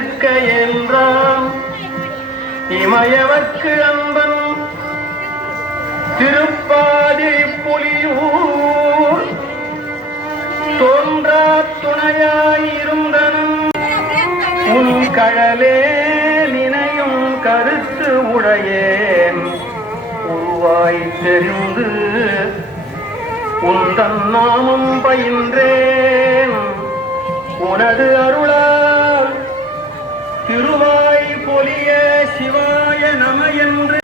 இருக்க என்றான். இமயவர்க்கு அன்பன் திருப்பாதி புலியூர். தோன்றா துணையாயிருந்தனும் உன் கழலே நினையும் கருத்து உடையேன். உருவாய் தெரிந்து உந்தன் நாமம் பயின்றேன். உனது அருளா திருவாய் பொலிய சிவாய நம என்று.